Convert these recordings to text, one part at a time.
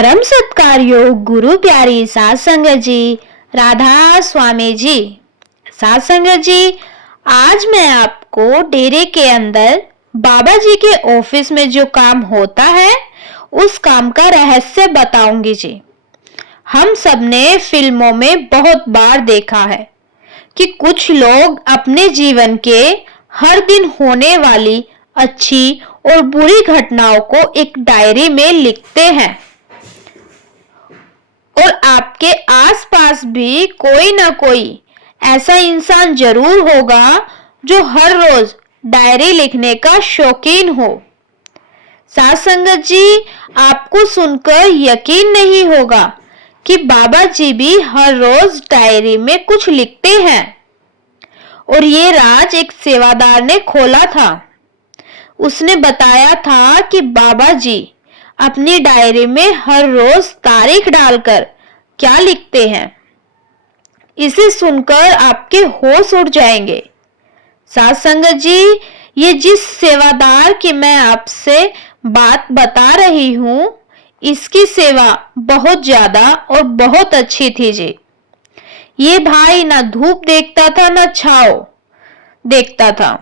परम सत्कार योग गुरु प्यारी सात संगत जी, राधा स्वामी जी। सात संगत जी, आज मैं आपको डेरे के अंदर बाबा जी के ऑफिस में जो काम होता है उस काम का रहस्य बताऊंगी जी। हम सबने फिल्मों में बहुत बार देखा है कि कुछ लोग अपने जीवन के हर दिन होने वाली अच्छी और बुरी घटनाओं को एक डायरी में लिखते हैं। और आपके आसपास भी कोई ना कोई ऐसा इंसान जरूर होगा जो हर रोज डायरी लिखने का शौकीन हो। साथ संगत जी, आपको सुनकर यकीन नहीं होगा कि बाबा जी भी हर रोज डायरी में कुछ लिखते हैं। और ये राज एक सेवादार ने खोला था। उसने बताया था कि बाबा जी अपनी डायरी में हर रोज तारीख डालकर क्या लिखते हैं। इसे सुनकर आपके होश उड़ जाएंगे। साथ संगत जी, ये जिस सेवादार की मैं आपसे बात बता रही हूँ, इसकी सेवा बहुत ज्यादा और बहुत अच्छी थी जी। ये भाई ना धूप देखता था ना छाव देखता था,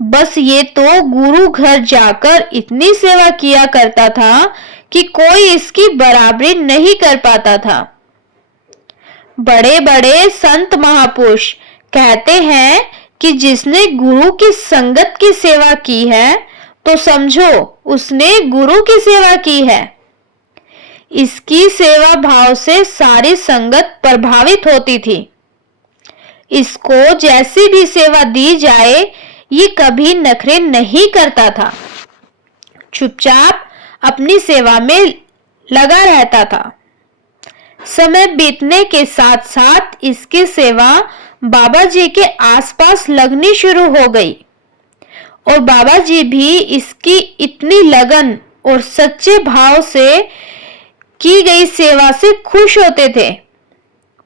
बस ये तो गुरु घर जाकर इतनी सेवा किया करता था कि कोई इसकी बराबरी नहीं कर पाता था। बड़े बड़े संत महापुरुष कहते हैं कि जिसने गुरु की संगत की सेवा की है तो समझो उसने गुरु की सेवा की है। इसकी सेवा भाव से सारी संगत प्रभावित होती थी। इसको जैसी भी सेवा दी जाए ये कभी नखरे नहीं करता था, चुपचाप अपनी सेवा में लगा रहता था। समय बीतने के साथ साथ इसकी सेवा बाबा जी के आसपास लगनी शुरू हो गई और बाबा जी भी इसकी इतनी लगन और सच्चे भाव से की गई सेवा से खुश होते थे।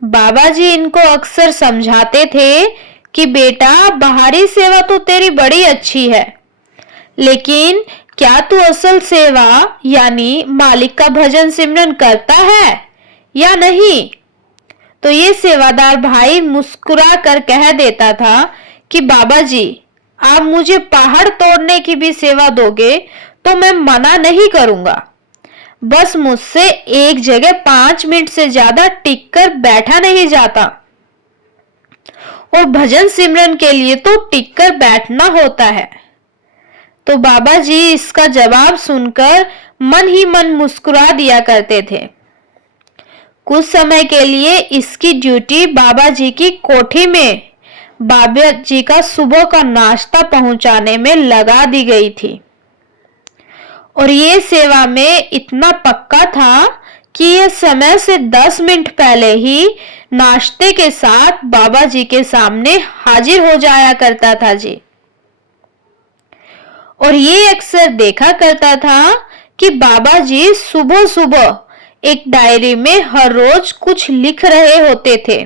बाबा जी इनको अक्सर समझाते थे कि बेटा, बाहरी सेवा तो तेरी बड़ी अच्छी है, लेकिन क्या तू असल सेवा यानी मालिक का भजन सिमरन करता है या नहीं? तो ये सेवादार भाई मुस्कुरा कर कह देता था कि बाबा जी, आप मुझे पहाड़ तोड़ने की भी सेवा दोगे तो मैं मना नहीं करूंगा, बस मुझसे एक जगह 5 मिनट से ज्यादा टिक कर बैठा नहीं जाता। और भजन सिमरन के लिए तो टिक कर बैठना होता है। तो बाबा जी इसका जवाब सुनकर मन ही मन मुस्कुरा दिया करते थे। कुछ समय के लिए इसकी ड्यूटी बाबा जी की कोठी में बाबा जी का सुबह का नाश्ता पहुंचाने में लगा दी गई थी। और ये सेवा में इतना पक्का था कि यह समय से 10 मिनट पहले ही नाश्ते के साथ बाबा जी के सामने हाजिर हो जाया करता था जी। और ये अक्सर देखा करता था कि बाबा जी सुबह सुबह एक डायरी में हर रोज कुछ लिख रहे होते थे।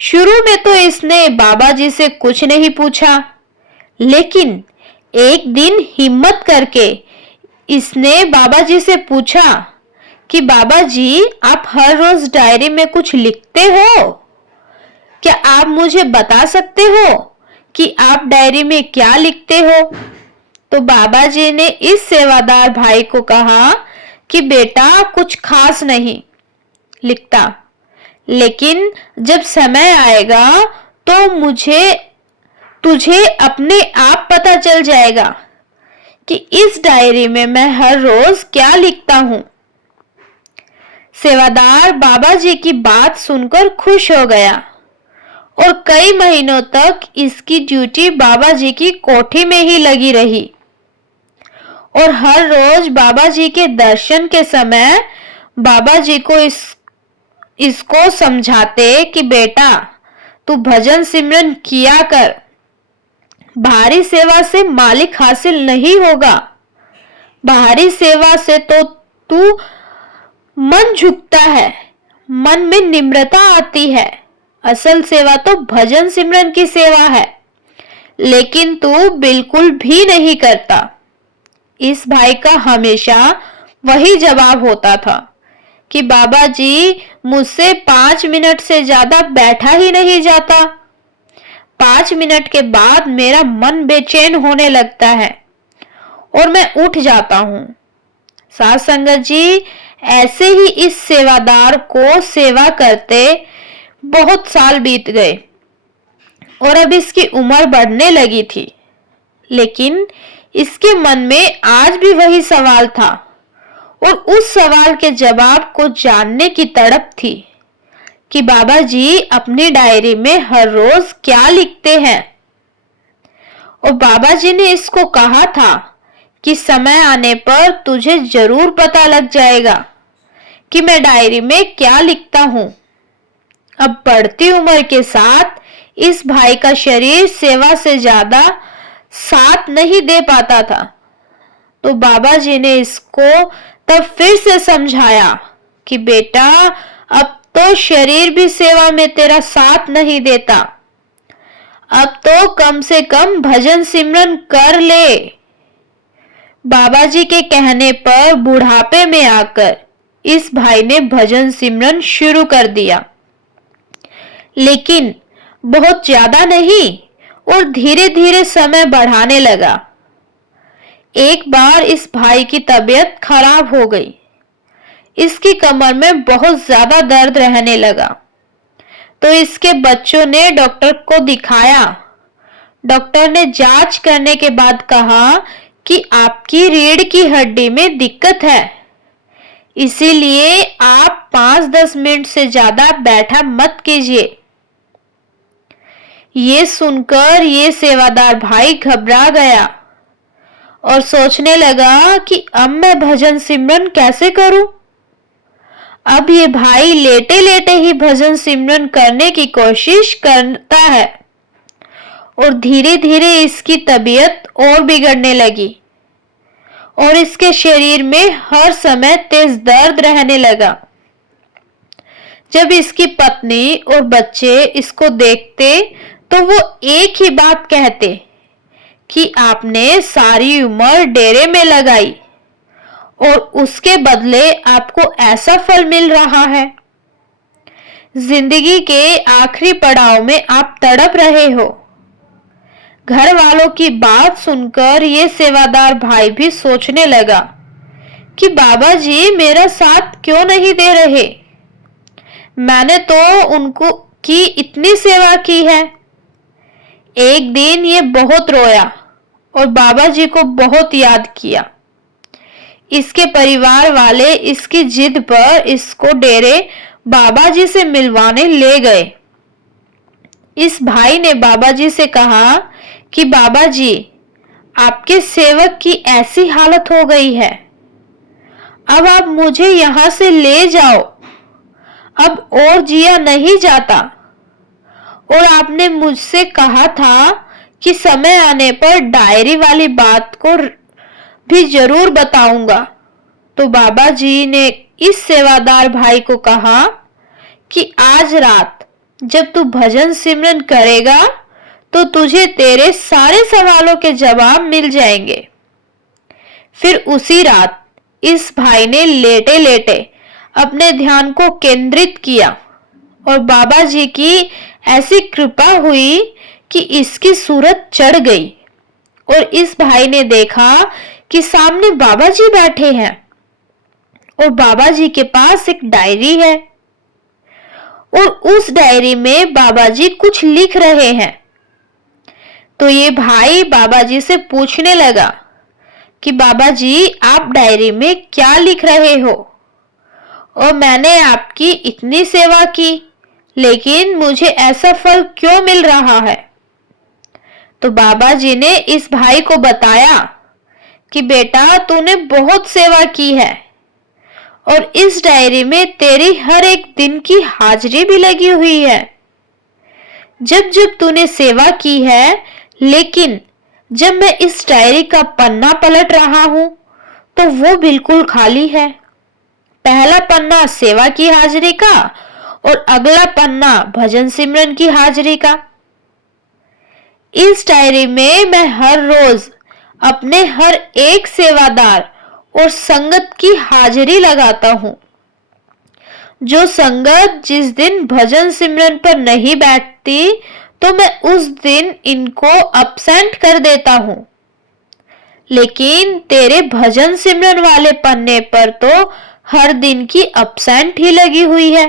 शुरू में तो इसने बाबा जी से कुछ नहीं पूछा, लेकिन एक दिन हिम्मत करके इसने बाबा जी से पूछा कि बाबा जी, आप हर रोज डायरी में कुछ लिखते हो? क्या आप मुझे बता सकते हो कि आप डायरी में क्या लिखते हो? तो बाबा जी ने इस सेवादार भाई को कहा कि बेटा, कुछ खास नहीं लिखता, लेकिन जब समय आएगा तो तुझे अपने आप पता चल जाएगा कि इस डायरी में मैं हर रोज क्या लिखता हूं। सेवादार बाबा जी की बात सुनकर खुश हो गया और कई महीनों तक इसकी ड्यूटी बाबा जी की कोठी में ही लगी रही। और हर रोज बाबा जी के दर्शन के समय बाबा जी को इसको समझाते कि बेटा, तू भजन सिमरन किया कर, बाहरी सेवा से मालिक हासिल नहीं होगा। बाहरी सेवा से तो तू मन झुकता है, मन में निम्रता आती है। असल सेवा तो भजन सिमरन की सेवा है, लेकिन तू बिल्कुल भी नहीं करता। इस भाई का हमेशा वही जवाब होता था कि बाबा जी, मुझसे 5 मिनट से ज्यादा बैठा ही नहीं जाता। 5 मिनट के बाद मेरा मन बेचैन होने लगता है और मैं उठ जाता हूँ। साध संगत जी, ऐसे ही इस सेवादार को सेवा करते बहुत साल बीत गए और अब इसकी उम्र बढ़ने लगी थी, लेकिन इसके मन में आज भी वही सवाल था और उस सवाल के जवाब को जानने की तड़प थी कि बाबा जी अपनी डायरी में हर रोज क्या लिखते हैं। और बाबा जी ने इसको कहा था कि समय आने पर तुझे जरूर पता लग जाएगा कि मैं डायरी में क्या लिखता हूँ। अब बढ़ती उम्र के साथ इस भाई का शरीर सेवा से ज्यादा साथ नहीं दे पाता था, तो बाबा जी ने इसको तब फिर से समझाया कि बेटा, अब तो शरीर भी सेवा में तेरा साथ नहीं देता, अब तो कम से कम भजन सिमरन कर ले। बाबा जी के कहने पर बुढ़ापे में आकर इस भाई ने भजन सिमरन शुरू कर दिया, लेकिन बहुत ज्यादा नहीं और धीरे धीरे समय बढ़ाने लगा। एक बार इस भाई की तबीयत खराब हो गई। इसकी कमर में बहुत ज्यादा दर्द रहने लगा, तो इसके बच्चों ने डॉक्टर को दिखाया। डॉक्टर ने जांच करने के बाद कहा कि आपकी रीढ़ की हड्डी में दिक्कत है, इसीलिए आप 5-10 मिनट से ज्यादा बैठा मत कीजिए। ये सुनकर ये सेवादार भाई घबरा गया और सोचने लगा कि अब मैं भजन सिमरन कैसे करूं। अब ये भाई लेटे लेटे ही भजन सिमरन करने की कोशिश करता है और धीरे धीरे इसकी तबीयत और बिगड़ने लगी और इसके शरीर में हर समय तेज दर्द रहने लगा। जब इसकी पत्नी और बच्चे इसको देखते तो वो एक ही बात कहते कि आपने सारी उम्र डेरे में लगाई और उसके बदले आपको ऐसा फल मिल रहा है। जिंदगी के आखिरी पड़ाव में आप तड़प रहे हो। घर वालों की बात सुनकर ये सेवादार भाई भी सोचने लगा कि बाबा जी मेरा साथ क्यों नहीं दे रहे। मैंने तो उनको की इतनी सेवा की है। एक दिन ये बहुत रोया और बाबा जी को बहुत याद किया। इसके परिवार वाले इसकी जिद पर इसको डेरे बाबा जी से मिलवाने ले गए। इस भाई ने बाबा जी से कहा कि बाबा जी, आपके सेवक की ऐसी हालत हो गई है, अब आप मुझे यहां से ले जाओ, अब और जिया नहीं जाता। और आपने मुझसे कहा था कि समय आने पर डायरी वाली बात को भी जरूर बताऊंगा। तो बाबा जी ने इस सेवादार भाई को कहा कि आज रात जब तू भजन सिमरन करेगा तो तुझे तेरे सारे सवालों के जवाब मिल जाएंगे। फिर उसी रात इस भाई ने लेटे लेटे अपने ध्यान को केंद्रित किया और बाबा जी की ऐसी कृपा हुई कि इसकी सूरत चढ़ गई और इस भाई ने देखा कि सामने बाबा जी बैठे हैं और बाबा जी के पास एक डायरी है और उस डायरी में बाबा जी कुछ लिख रहे हैं। तो ये भाई बाबा जी से पूछने लगा कि बाबा जी, आप डायरी में क्या लिख रहे हो और मैंने आपकी इतनी सेवा की, लेकिन मुझे ऐसा फल क्यों मिल रहा है। तो बाबा जी ने इस भाई को बताया कि बेटा, तूने बहुत सेवा की है और इस डायरी में तेरी हर एक दिन की हाजिरी भी लगी हुई है। जब जब तूने सेवा की है, लेकिन जब मैं इस डायरी का पन्ना पलट रहा हूं तो वो बिल्कुल खाली है। पहला पन्ना सेवा की हाजिरी का और अगला पन्ना भजन सिमरन की हाजिरी का। इस डायरी में मैं हर रोज अपने हर एक सेवादार और संगत की हाजिरी लगाता हूँ। जो संगत जिस दिन भजन सिमरन पर नहीं बैठती तो मैं उस दिन इनको अपसेंट कर देता हूँ। लेकिन तेरे भजन सिमरन वाले पन्ने पर तो हर दिन की अपसेंट ही लगी हुई है।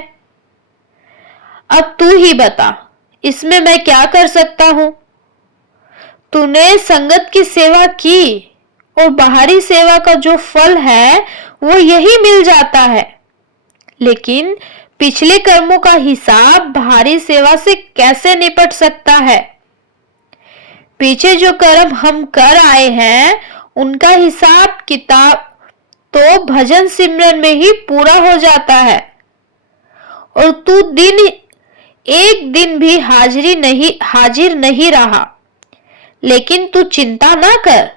अब तू ही बता, इसमें मैं क्या कर सकता हूँ? तूने संगत की सेवा की और बाहरी सेवा का जो फल है वो यही मिल जाता है। लेकिन पिछले कर्मों का हिसाब बाहरी सेवा से कैसे निपट सकता है? पीछे जो कर्म हम कर आए हैं उनका हिसाब किताब तो भजन सिमरन में ही पूरा हो जाता है। और तू एक दिन भी हाजिर नहीं रहा। लेकिन तू चिंता ना कर,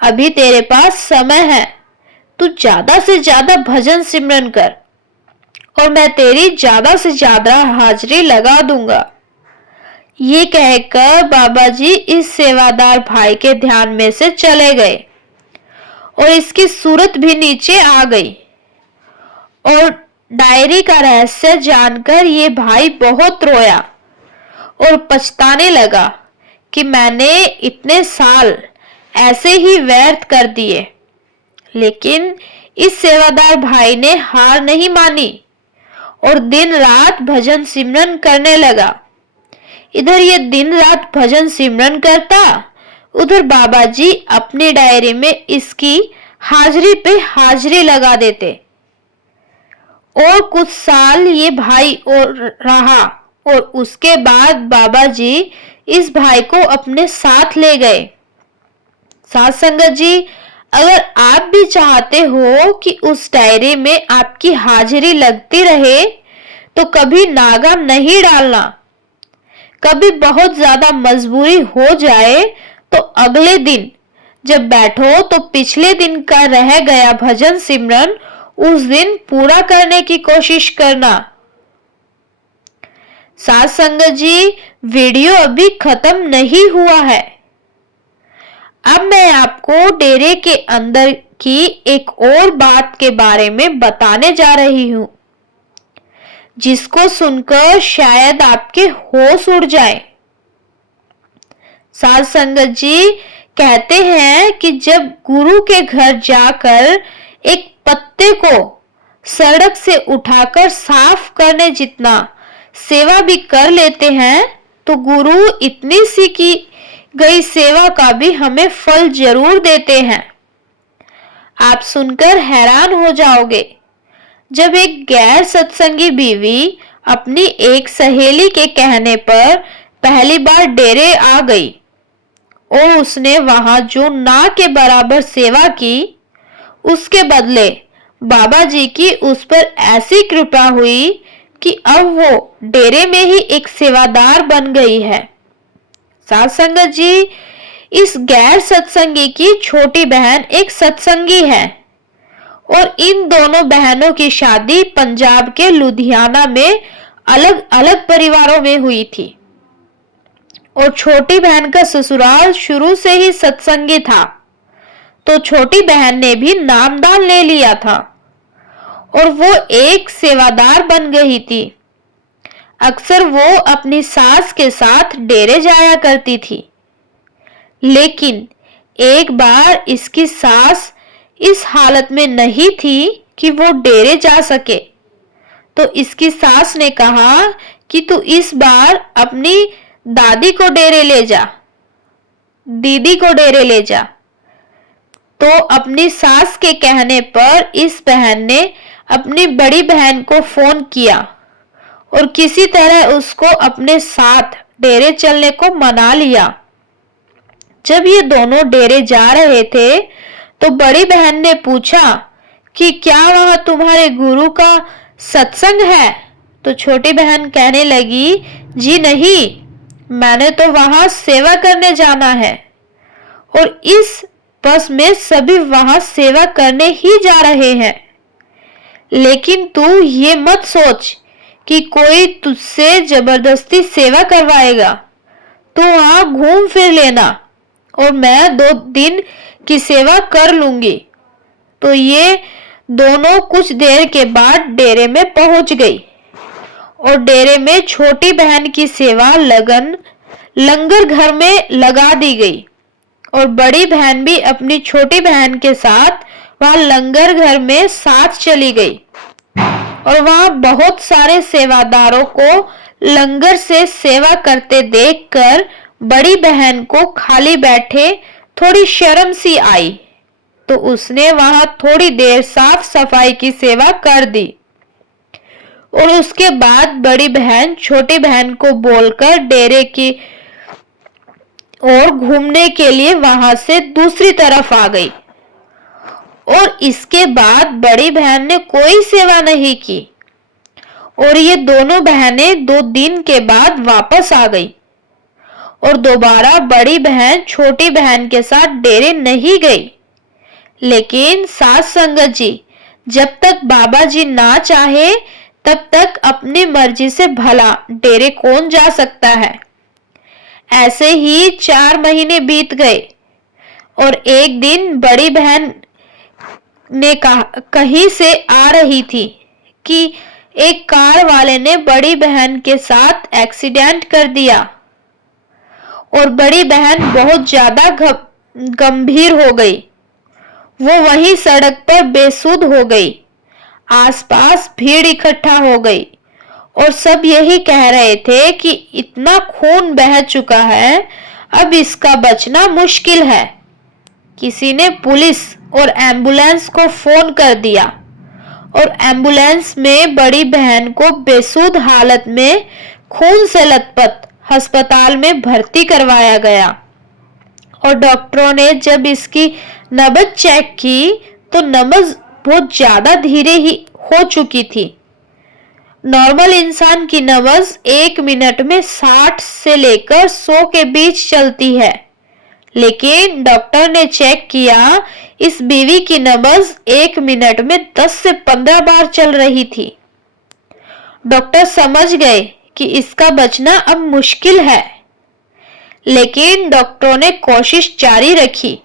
अभी तेरे पास समय है। तू ज्यादा से ज्यादा भजन सिमरन कर और मैं तेरी ज्यादा से ज्यादा हाजिरी लगा दूंगा। ये कहकर बाबा जी इस सेवादार भाई के ध्यान में से चले गए और इसकी सूरत भी नीचे आ गई। और डायरी का रहस्य जानकर ये भाई बहुत रोया और पछताने लगा कि मैंने इतने साल ऐसे ही व्यर्थ कर दिए। लेकिन इस सेवादार भाई ने हार नहीं मानी और दिन रात भजन सिमरन करने लगा। इधर ये दिन रात भजन सिमरन करता, उधर बाबा जी अपनी डायरी में इसकी हाजिरी पे हाजिरी लगा देते। और कुछ साल ये भाई और रहा और उसके बाद बाबा जी इस भाई को अपने साथ ले गए। साथ संगत जी, अगर आप भी चाहते हो कि उस डायरी में आपकी हाजिरी लगती रहे तो कभी नागा नहीं डालना। कभी बहुत ज्यादा मजबूरी हो जाए तो अगले दिन जब बैठो तो पिछले दिन का रह गया भजन सिमरन उस दिन पूरा करने की कोशिश करना। साथ संगत जी, वीडियो अभी खत्म नहीं हुआ है। अब मैं आपको डेरे के अंदर की एक और बात के बारे में बताने जा रही हूँ, जिसको सुनकर शायद आपके होश उड़ जाए। साथ संगत जी कहते हैं कि जब गुरु के घर जाकर एक पत्ते को सड़क से उठाकर साफ करने जितना सेवा भी कर लेते हैं तो गुरु इतनी सी की गई सेवा का भी हमें फल जरूर देते हैं। आप सुनकर हैरान हो जाओगे। जब एक गैर सत्संगी बीवी अपनी एक सहेली के कहने पर पहली बार डेरे आ गई और उसने वहां जो ना के बराबर सेवा की, उसके बदले बाबा जी की उस पर ऐसी कृपा हुई कि अब वो डेरे में ही एक सेवादार बन गई है। साथ संगत जी, इस गैर सत्संगी की छोटी बहन एक सत्संगी है और इन दोनों बहनों की शादी पंजाब के लुधियाना में अलग अलग परिवारों में हुई थी। और छोटी बहन का ससुराल शुरू से ही सत्संगी था, तो छोटी बहन ने भी नामदान ले लिया था और वो एक सेवादार बन गई थी। अक्सर वो अपनी सास के साथ डेरे जाया करती थी। लेकिन एक बार इसकी सास इस हालत में नहीं थी कि वो डेरे जा सके, तो इसकी सास ने कहा कि तू इस बार अपनी दादी को डेरे ले जा, दीदी को डेरे ले जा। तो अपनी सास के कहने पर इस बहन ने अपनी बड़ी बहन को फोन किया और किसी तरह उसको अपने साथ डेरे चलने को मना लिया। जब ये दोनों डेरे जा रहे थे तो बड़ी बहन ने पूछा कि क्या वहां तुम्हारे गुरु का सत्संग है? तो छोटी बहन कहने लगी, जी नहीं, मैंने तो वहां सेवा करने जाना है और इस बस में सभी वहां सेवा करने ही जा रहे हैं। लेकिन तू ये मत सोच कि कोई तुझसे जबरदस्ती सेवा करवाएगा। तू वहां घूम फिर लेना और मैं 2 दिन की सेवा कर लूंगी। तो ये दोनों कुछ देर के बाद डेरे में पहुंच गई और डेरे में छोटी बहन की सेवा लंगर घर में लगा दी गई और बड़ी बहन भी अपनी छोटी बहन के साथ वहां लंगर घर में साथ चली गई और वहां बहुत सारे सेवादारों को लंगर से सेवा करते देखकर बड़ी बहन को खाली बैठे थोड़ी शर्म सी आई, तो उसने वहां थोड़ी देर साफ सफाई की सेवा कर दी और उसके बाद बड़ी बहन छोटी बहन को बोलकर डेरे की ओर घूमने के लिए वहां से दूसरी तरफ आ गई और इसके बाद बड़ी बहन ने कोई सेवा नहीं की और ये दोनों बहनें 2 दिन के बाद वापस आ गई और दोबारा बड़ी बहन छोटी बहन के साथ डेरे नहीं गई। लेकिन सास संगत जी, जब तक बाबा जी ना चाहे तब तक अपनी मर्जी से भला डेरे कौन जा सकता है। ऐसे ही 4 महीने बीत गए और एक दिन बड़ी बहन ने कहीं से आ रही थी कि एक कार वाले ने बड़ी बहन के साथ एक्सीडेंट कर दिया और बड़ी बहन बहुत ज्यादा गंभीर हो गई। वो वहीं सड़क पर बेसुध हो गई। आसपास भीड़ इकट्ठा हो गई और सब यही कह रहे थे कि इतना खून बह चुका है, अब इसका बचना मुश्किल है। किसी ने पुलिस और एम्बुलेंस को फोन कर दिया और एम्बुलेंस में बड़ी बहन को बेसुध हालत में खून से लथपथ अस्पताल में भर्ती करवाया गया और डॉक्टरों ने जब इसकी नब्ज चेक की तो नब्ज बहुत ज्यादा धीरे ही हो चुकी थी। नॉर्मल इंसान की नब्ज 1 मिनट में 60 से लेकर 100 के बीच चलती है, लेकिन डॉक्टर ने चेक किया इस बीवी की नब्ज 1 मिनट में 10 से 15 बार चल रही थी। डॉक्टर समझ गए कि इसका बचना अब मुश्किल है, लेकिन डॉक्टरों ने कोशिश जारी रखी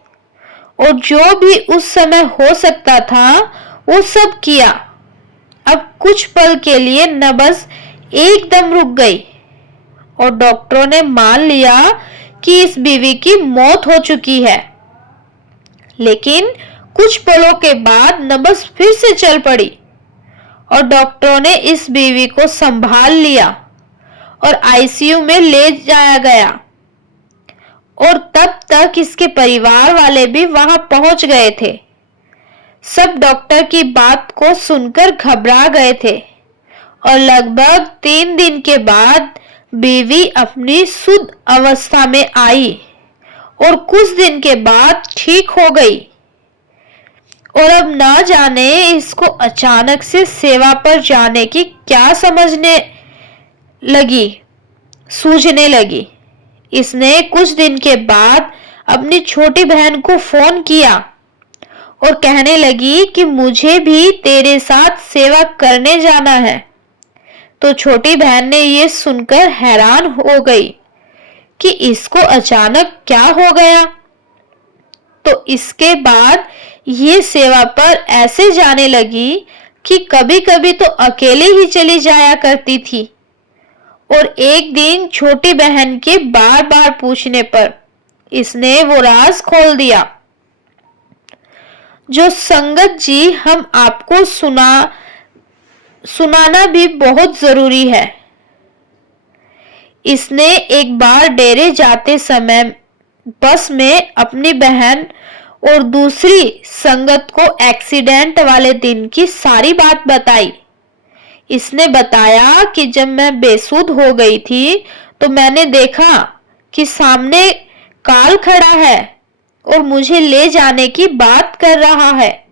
और जो भी उस समय हो सकता था वो सब किया। अब कुछ पल के लिए नब्ज एकदम रुक गई और डॉक्टरों ने मान लिया कि इस बीवी की मौत हो चुकी है। लेकिन कुछ पलों के बाद नब्ज फिर से चल पड़ी और डॉक्टरों ने इस बीवी को संभाल लिया और आईसीयू में ले जाया गया और तब तक इसके परिवार वाले भी वहां पहुंच गए थे। सब डॉक्टर की बात को सुनकर घबरा गए थे और लगभग 3 दिन के बाद बीवी अपनी शुद्ध अवस्था में आई और कुछ दिन के बाद ठीक हो गई और अब ना जाने इसको अचानक से सेवा पर जाने की क्या सूझने लगी। इसने कुछ दिन के बाद अपनी छोटी बहन को फोन किया और कहने लगी कि मुझे भी तेरे साथ सेवा करने जाना है। तो छोटी बहन ने ये सुनकर हैरान हो गई कि इसको अचानक क्या हो गया। तो इसके बाद ये सेवा पर ऐसे जाने लगी कि कभी-कभी तो अकेले ही चली जाया करती थी और एक दिन छोटी बहन के बार-बार पूछने पर इसने वो राज खोल दिया जो संगत जी हम आपको सुनाना भी बहुत जरूरी है। इसने एक बार डेरे जाते समय बस में अपनी बहन और दूसरी संगत को एक्सीडेंट वाले दिन की सारी बात बताई। इसने बताया कि जब मैं बेसुध हो गई थी तो मैंने देखा कि सामने काल खड़ा है और मुझे ले जाने की बात कर रहा है,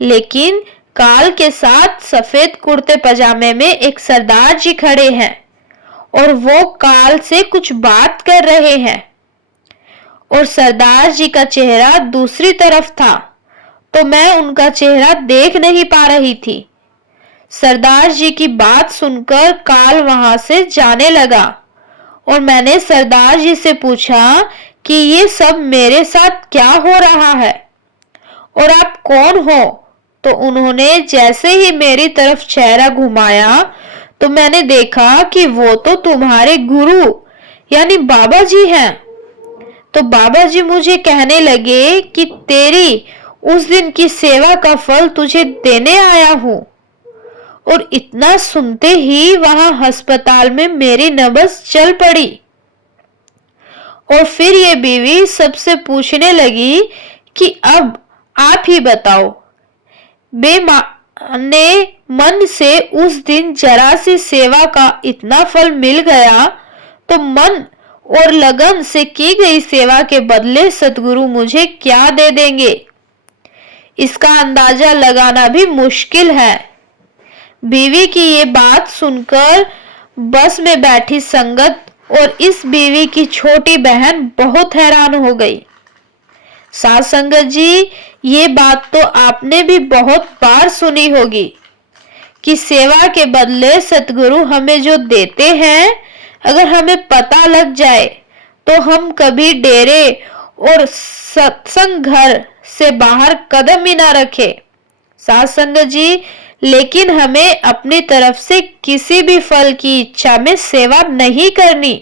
लेकिन काल के साथ सफेद कुर्ते पजामे में एक सरदार जी खड़े हैं और वो काल से कुछ बात कर रहे हैं और सरदार जी का चेहरा दूसरी तरफ था, तो मैं उनका चेहरा देख नहीं पा रही थी। सरदार जी की बात सुनकर काल वहां से जाने लगा और मैंने सरदार जी से पूछा कि ये सब मेरे साथ क्या हो रहा है और आप कौन हो? तो उन्होंने जैसे ही मेरी तरफ चेहरा घुमाया तो मैंने देखा कि वो तो तुम्हारे गुरु यानी बाबा जी हैं। तो बाबा जी मुझे कहने लगे कि तेरी उस दिन की सेवा का फल तुझे देने आया हूं। और इतना सुनते ही वहां अस्पताल में मेरी नब्ज चल पड़ी। और फिर ये बीवी सबसे पूछने लगी कि अब आप ही बताओ, ने मन से उस दिन जरा सी सेवा का इतना फल मिल गया तो मन और लगन से की गई सेवा के बदले सतगुरु मुझे क्या दे देंगे, इसका अंदाजा लगाना भी मुश्किल है। बीवी की ये बात सुनकर बस में बैठी संगत और इस बीवी की छोटी बहन बहुत हैरान हो गई। साथ संगत जी, ये बात तो आपने भी बहुत बार सुनी होगी कि सेवा के बदले सतगुरु हमें जो देते हैं, अगर हमें पता लग जाए तो हम कभी डेरे और सत्संग घर से बाहर कदम ही ना रखे। साथ संगत जी, लेकिन हमें अपनी तरफ से किसी भी फल की इच्छा में सेवा नहीं करनी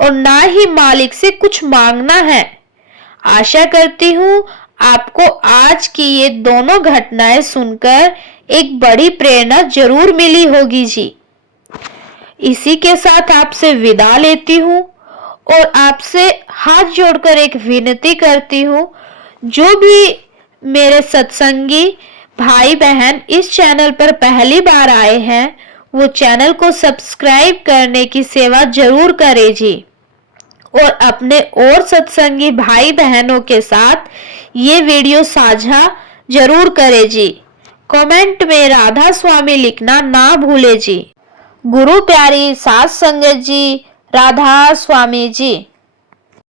और ना ही मालिक से कुछ मांगना है। आशा करती हूँ आपको आज की ये दोनों घटनाएं सुनकर एक बड़ी प्रेरणा जरूर मिली होगी जी। इसी के साथ आपसे विदा लेती हूँ और आपसे हाथ जोड़कर एक विनती करती हूँ, जो भी मेरे सत्संगी भाई बहन इस चैनल पर पहली बार आए हैं वो चैनल को सब्सक्राइब करने की सेवा जरूर करें जी। और अपने और सत्संगी भाई बहनों के साथ ये वीडियो साझा जरूर करें जी। कमेंट में राधा स्वामी लिखना ना भूले जी। गुरु प्यारी साथ संगत जी, राधा स्वामी जी।